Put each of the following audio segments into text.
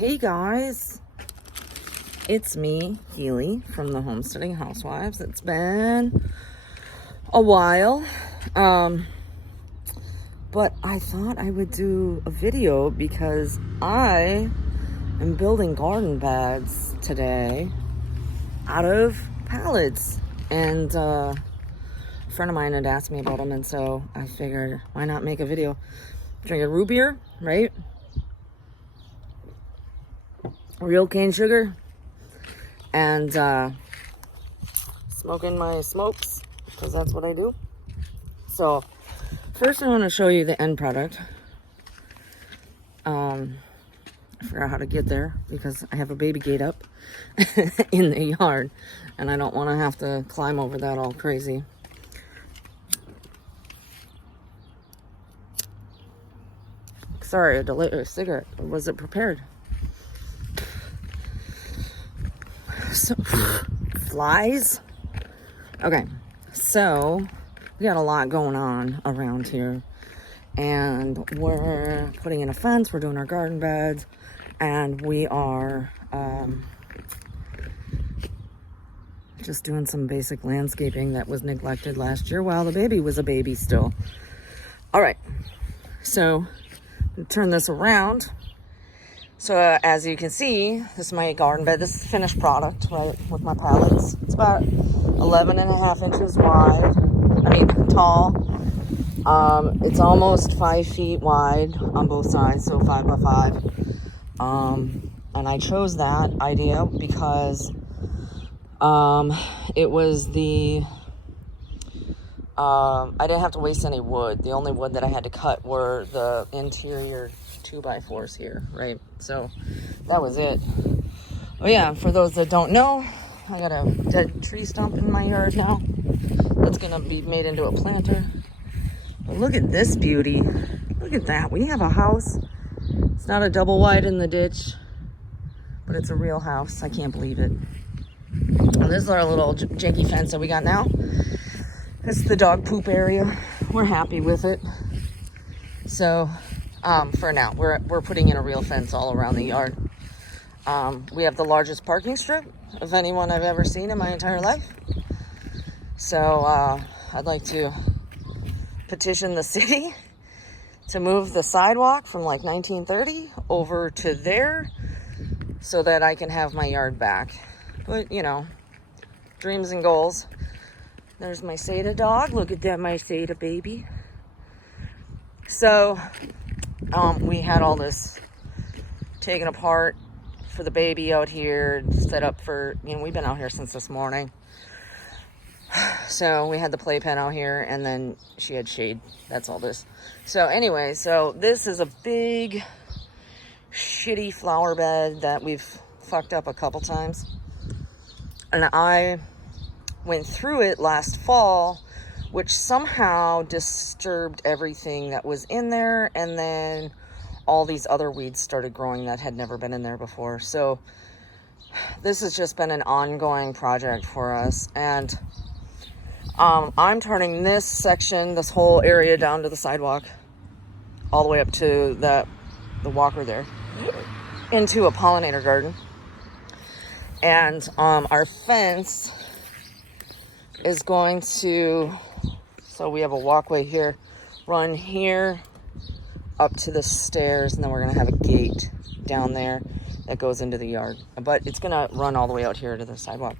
Hey guys, it's me, Healy, from the Homesteading Housewives. It's been a while, but I thought I would do a video because I am building garden beds today out of pallets, and a friend of mine had asked me about them, and so I figured, why not make a video? Drinking root beer, right? Real cane sugar, and smoking my smokes, because that's what I do. So first I want to show you the end product. I forgot how to get there because I have a baby gate up in the yard, and I don't want to have to climb over that all crazy. Sorry, a cigarette. Was it prepared? So, flies. Okay, so we got a lot going on around here, and we're putting in a fence. We're doing our garden beds, and we are just doing some basic landscaping that was neglected last year while the baby was a baby still. All right, so turn this around. So as you can see, this is my garden bed. This is finished product, right, with my pallets. It's about 11.5 inches wide, tall. It's almost 5 feet wide on both sides, so 5 by 5. And I chose that idea because it was the, I didn't have to waste any wood. The only wood that I had to cut were the interior 2x4s here, right? So that was it. Oh yeah, for those that don't know, I got a dead tree stump in my yard now that's gonna be made into a planter. But look at this beauty. Look at that. We have a house. It's not a double wide in the ditch, but it's a real house. I can't believe it. And this is our little janky fence that we got now. It's the dog poop area. We're happy with it. So for now, we're putting in a real fence all around the yard. We have the largest parking strip of anyone I've ever seen in my entire life. So I'd like to petition the city to move the sidewalk from like 1930 over to there so that I can have my yard back. But, you know, dreams and goals. There's my Seda dog. Look at that, my Seda baby. So we had all this taken apart for the baby out here, set up for, we've been out here since this morning. So we had the playpen out here, and then she had shade. That's all this. So anyway, so this is a big, shitty flower bed that we've fucked up a couple times. And I went through it last fall, which somehow disturbed everything that was in there, and then all these other weeds started growing that had never been in there before. So this has just been an ongoing project for us, and I'm turning this section, this whole area, down to the sidewalk, all the way up to the walker there, into a pollinator garden. And our fence is going to, so we have a walkway here, run here up to the stairs, and then we're going to have a gate down there that goes into the yard. But it's going to run all the way out here to the sidewalk.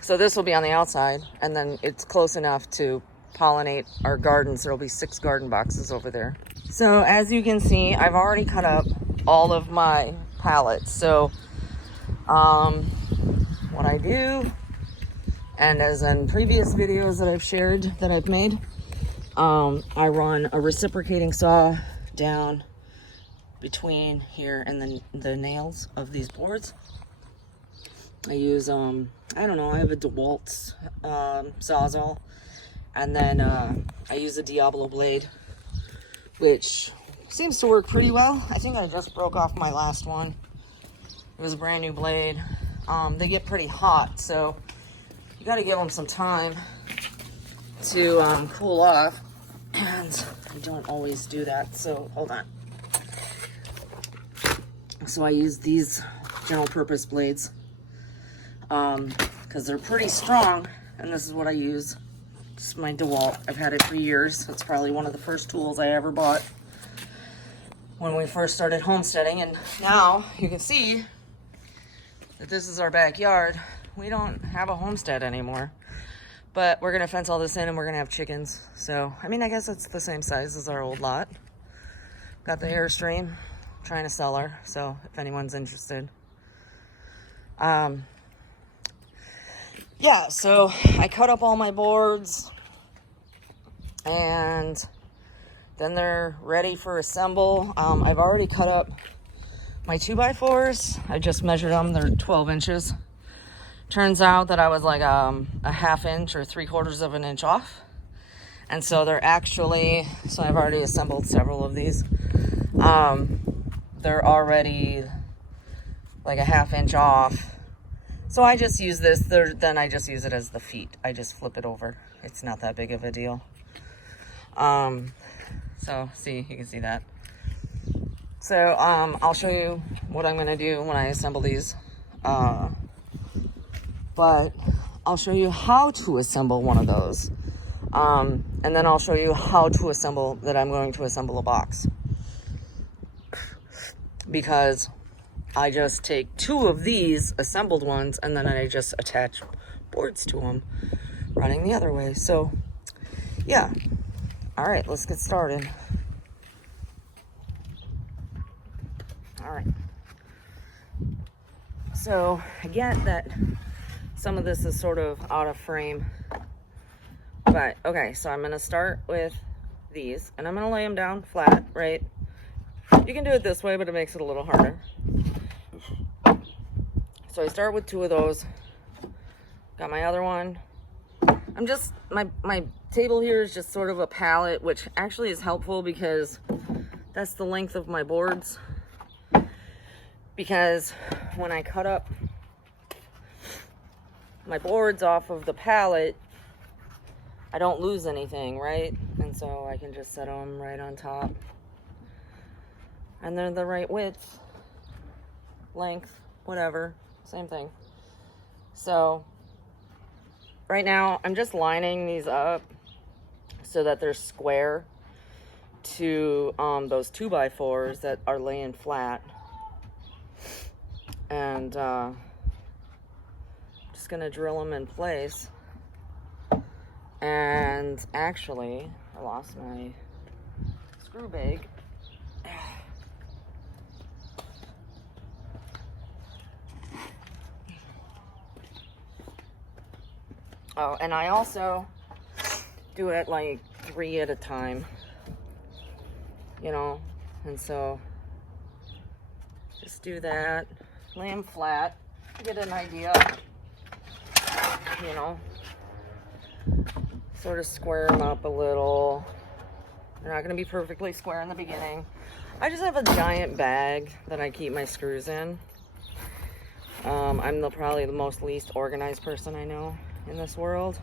So this will be on the outside, and then it's close enough to pollinate our gardens. There'll be 6 garden boxes over there. So as you can see, I've already cut up all of my pallets. So what I do, and as in previous videos that I've shared that I've made, I run a reciprocating saw down between here and then the nails of these boards. I use, I don't know, I have a DeWalt's Sawzall, and then I use a Diablo blade, which seems to work pretty well. I think I just broke off my last one. It was a brand new blade. They get pretty hot, so you got to give them some time to cool off, and I don't always do that, so hold on. So I use these general purpose blades because they're pretty strong, and this is what I use. It's my DeWalt. I've had it for years. It's probably one of the first tools I ever bought when we first started homesteading, and now you can see that this is our backyard. We don't have a homestead anymore, but we're gonna fence all this in and we're gonna have chickens. So, I mean, I guess it's the same size as our old lot. Got the Airstream, trying to sell her, so if anyone's interested. Yeah, so I cut up all my boards and then they're ready for assemble. I've already cut up my 2x4s. I just measured them, they're 12 inches. Turns out that I was like a half inch or 3/4 of an inch off. And so they're actually, so I've already assembled several of these. They're already like a half inch off. So I just use this, then I just use it as the feet. I just flip it over. It's not that big of a deal. So see, you can see that. So I'll show you what I'm gonna do when I assemble these. But I'll show you how to assemble one of those. And then I'll show you how to assemble, that I'm going to assemble a box. Because I just take 2 of these assembled ones and then I just attach boards to them, running the other way. So yeah, all right, let's get started. All right, so I get that some of this is sort of out of frame, but okay, so I'm gonna start with these and I'm gonna lay them down flat, right? You can do it this way, but it makes it a little harder. So I start with 2 of those. Got my other one. I'm just, my table here is just sort of a pallet, which actually is helpful because that's the length of my boards. Because when I cut up my boards off of the pallet, I don't lose anything, right? And so I can just set them right on top. And they're the right width, length, whatever, same thing. So right now I'm just lining these up so that they're square to those 2x4s that are laying flat. And just gonna drill them in place. And actually, I lost my screw bag. Oh, and I also do it like 3 at a time, you know, and so just do that, lay them flat, get an idea, you know, sort of square them up a little. They're not going to be perfectly square in the beginning. I just have a giant bag that I keep my screws in. I'm probably the most least organized person I know in this world.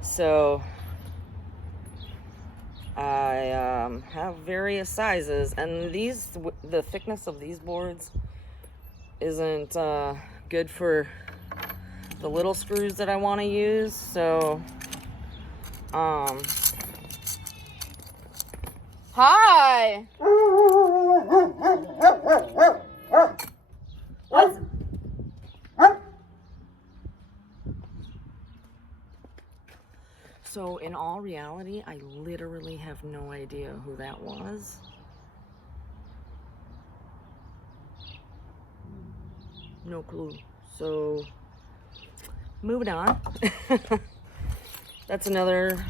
So I have various sizes, and the thickness of these boards isn't good for the little screws that I want to use. So hi. What's So in all reality, I literally have no idea who that was. No clue. So moving on. That's another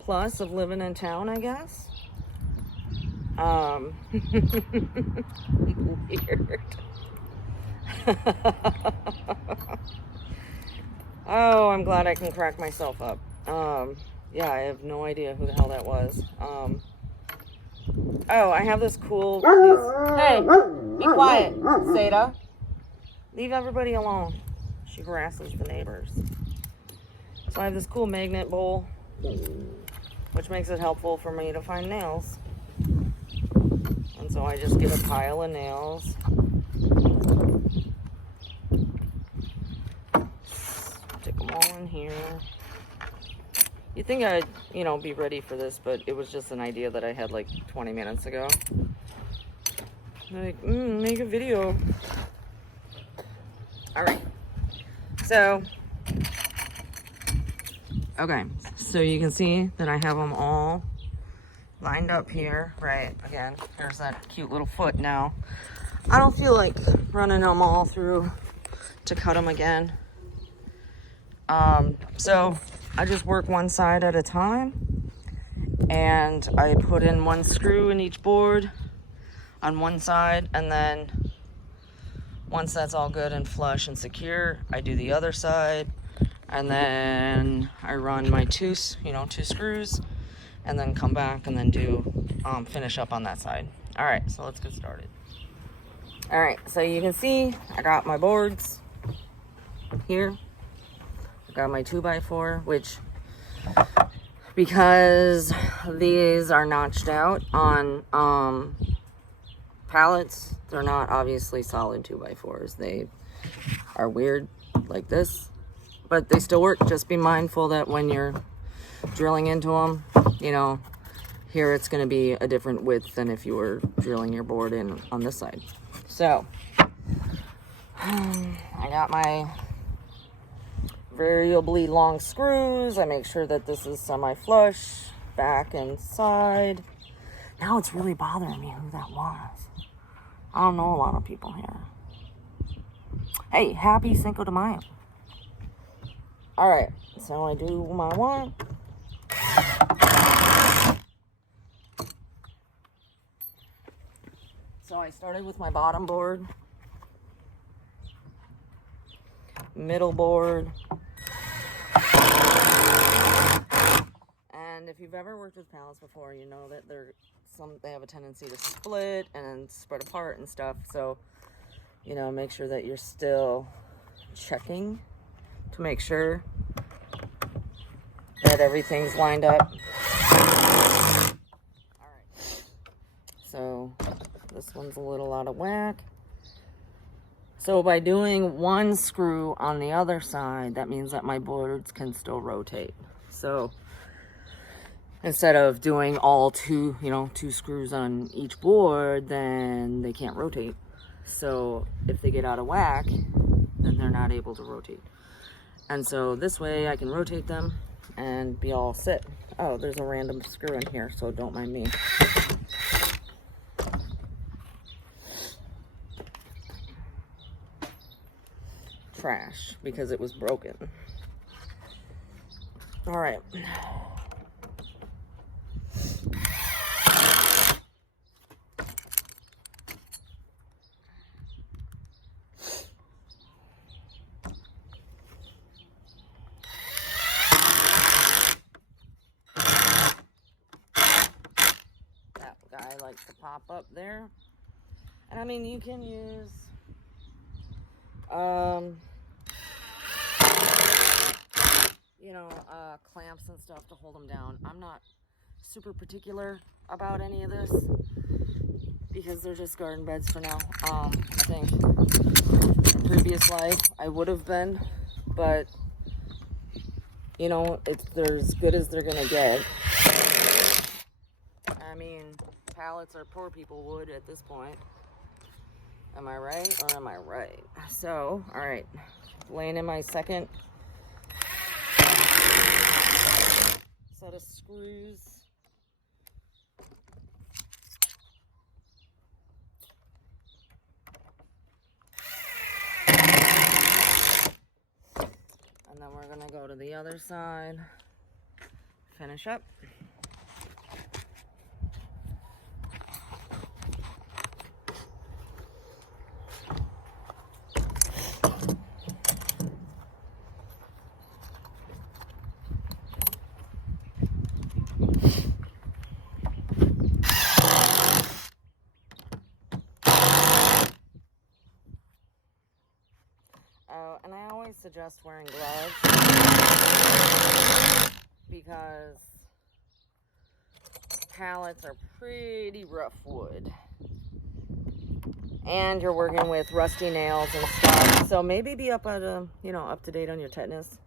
plus of living in town, I guess. Weird. Oh, I'm glad I can crack myself up. Yeah, I have no idea who the hell that was. Oh, I have this cool... Hey, be quiet, Seda. Leave everybody alone. She harasses the neighbors. So I have this cool magnet bowl, which makes it helpful for me to find nails. And so I just get a pile of nails. Stick them all in here. You think I'd, you know, be ready for this, but it was just an idea that I had like 20 minutes ago. Like, make a video. All right. So, okay. So you can see that I have them all lined up here. Right. Again, here's that cute little foot now. I don't feel like running them all through to cut them again. So I just work one side at a time, and I put in one screw in each board on one side, and then once that's all good and flush and secure, I do the other side, and then I run my two screws, and then come back and then do finish up on that side. All right, so let's get started. All right, so you can see I got my boards here. I got my 2x4, which, because these are notched out on pallets, they're not obviously solid 2x4s. They are weird like this, but they still work. Just be mindful that when you're drilling into them, you know, here it's going to be a different width than if you were drilling your board in on this side. So I got my variably long screws. I make sure that this is semi-flush, back and side. Now it's really bothering me who that was. I don't know a lot of people here. Hey, happy Cinco de Mayo. All right, so I do my one. So I started with my bottom board, middle board, and if you've ever worked with pallets before, you know that they have a tendency to split and spread apart and stuff. So, you know, make sure that you're still checking to make sure that everything's lined up. All right. So this one's a little out of whack. So by doing one screw on the other side, that means that my boards can still rotate. So instead of doing all two screws on each board, then they can't rotate. So if they get out of whack, then they're not able to rotate. And so this way I can rotate them and be all set. Oh, there's a random screw in here, so don't mind me. Trash, because it was broken. All right. That guy likes to pop up there. And I mean, you can use clamps and stuff to hold them down. I'm not super particular about any of this because they're just garden beds for now. I think in previous life I would have been, but you know, they're as good as they're gonna get. I mean, pallets are poor people wood at this point. Am I right or am I right? So, all right, laying in my second set of screws. And then we're gonna go to the other side, finish up. And I always suggest wearing gloves because pallets are pretty rough wood. and you're working with rusty nails and stuff. So maybe be up at up to date on your tetanus.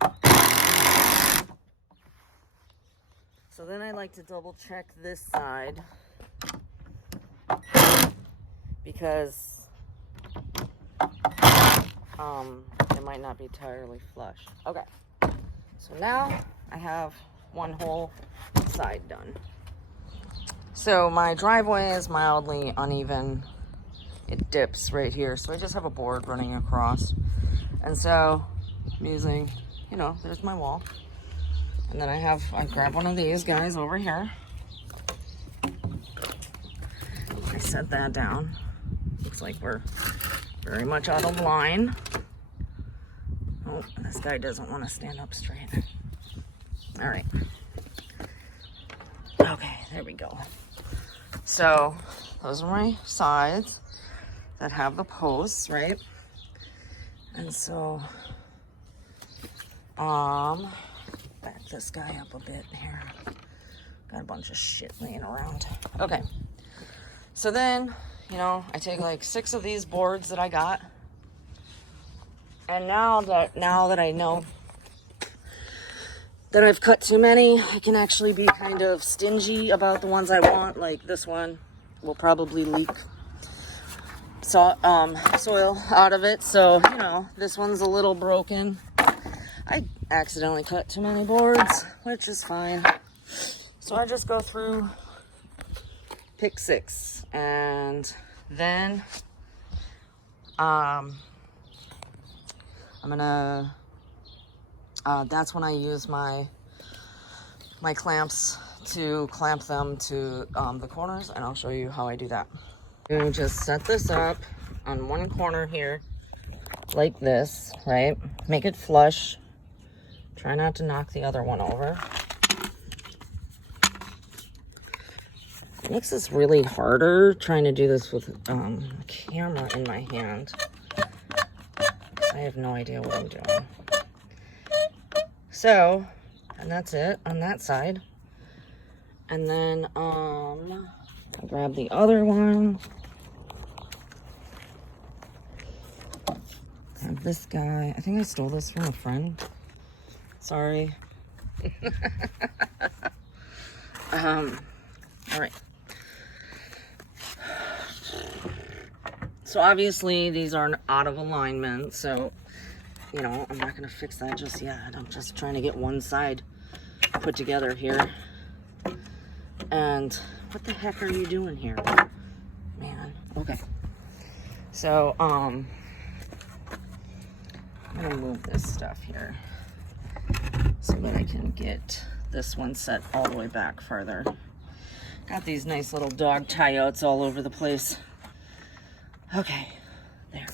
So then I like to double check this side because it might not be entirely flush. Okay, so now I have one whole side done. So my driveway is mildly uneven. It dips right here, so I just have a board running across. And so I'm using, there's my wall. And then I grab one of these guys over here. I set that down. Looks like we're very much out of line. Oh, this guy doesn't want to stand up straight. All right. Okay, there we go. So those are my sides that have the posts, right? And so, back this guy up a bit here. Got a bunch of shit laying around. Okay. So then, I take like 6 of these boards that I got. And now that I know that I've cut too many, I can actually be kind of stingy about the ones I want. Like this one will probably leak soil out of it. So, this one's a little broken. I accidentally cut too many boards, which is fine. So I just go through, pick 6, and then I'm gonna that's when I use my clamps to clamp them to the corners, and I'll show you how I do that. You just set this up on one corner here like this, right? Make it flush. Try not to knock the other one over. It makes this really harder trying to do this with a camera in my hand. I have no idea what I'm doing. So, and that's it on that side. And then I'll grab the other one. Grab this guy. I think I stole this from a friend. Sorry. All right. So obviously these are out of alignment, so I'm not gonna fix that just yet. I'm just trying to get one side put together here. And what the heck are you doing here, man? Okay. So I'm gonna move this stuff here so that I can get this one set all the way back further. Got these nice little dog tie-outs all over the place. Okay, there.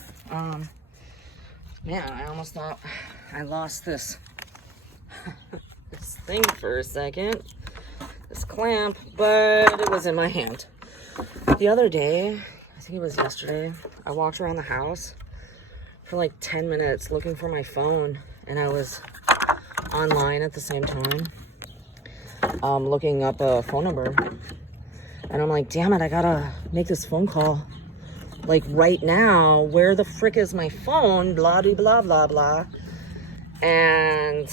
Man, I almost thought I lost this this thing for a second, this clamp, but it was in my hand. The other day, I think it was yesterday, I walked around the house for like 10 minutes looking for my phone, and I was online at the same time, looking up a phone number, and I'm like, damn it, I gotta make this phone call like right now. Where the frick is my phone? Blah, blah, blah, blah, blah. And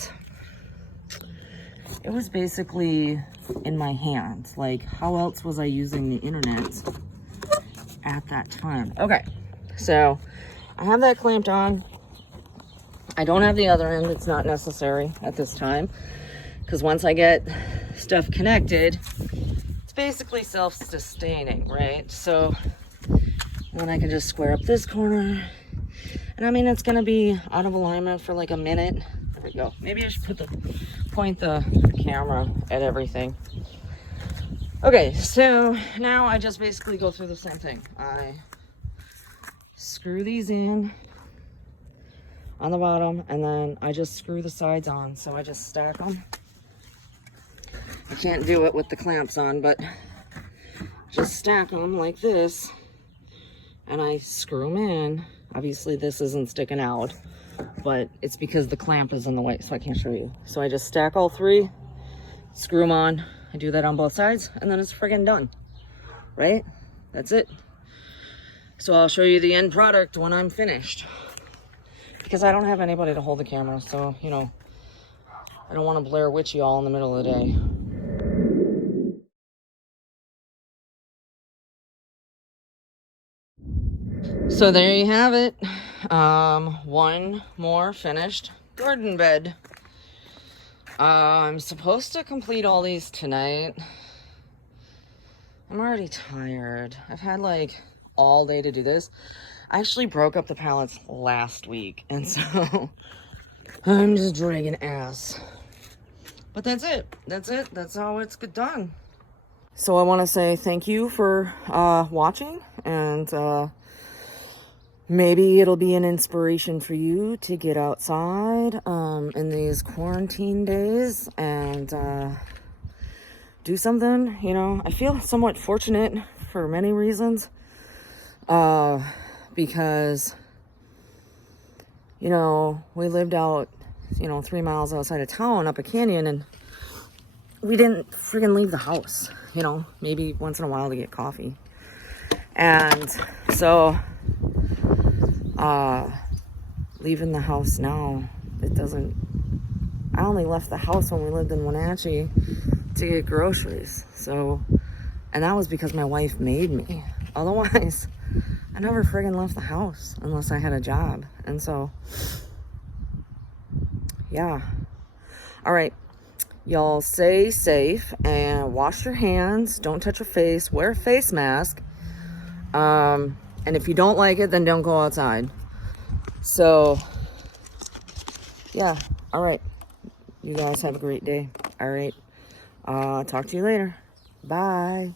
it was basically in my hand. Like, how else was I using the internet at that time? Okay, so I have that clamped on. I don't have the other end. It's not necessary at this time, because once I get stuff connected, it's basically self-sustaining, right? So then I can just square up this corner. And I mean, it's gonna be out of alignment for like a minute. There we go. Maybe I should point the camera at everything. Okay, so now I just basically go through the same thing. I screw these in on the bottom, and then I just screw the sides on. So I just stack them. I can't do it with the clamps on, but just stack them like this. And I screw them in. Obviously this isn't sticking out, but it's because the clamp is in the way, so I can't show you. So I just stack all 3, screw them on. I do that on both sides, and then it's friggin' done, right? That's it. So I'll show you the end product when I'm finished. Because I don't have anybody to hold the camera, so, you know, I don't want to Blair Witch you all in the middle of the day. So there you have it. One more finished garden bed. I'm supposed to complete all these tonight. I'm already tired. I've had like all day to do this. I actually broke up the pallets last week, and so I'm just dragging ass. But that's it. That's it. That's how it's done. So I want to say thank you for watching, and maybe it'll be an inspiration for you to get outside in these quarantine days and do something. You know, I feel somewhat fortunate for many reasons because, you know, we lived out, you know, 3 miles outside of town up a canyon, and we didn't friggin' leave the house, you know, maybe once in a while to get coffee. And so leaving the house now, it doesn't, I only left the house when we lived in Wenatchee to get groceries. So, and that was because my wife made me. Otherwise, I never friggin' left the house unless I had a job. And so, yeah. All right. Y'all stay safe and wash your hands. Don't touch your face. Wear a face mask. And if you don't like it, then don't go outside. So, yeah. All right. You guys have a great day. All right. Talk to you later. Bye.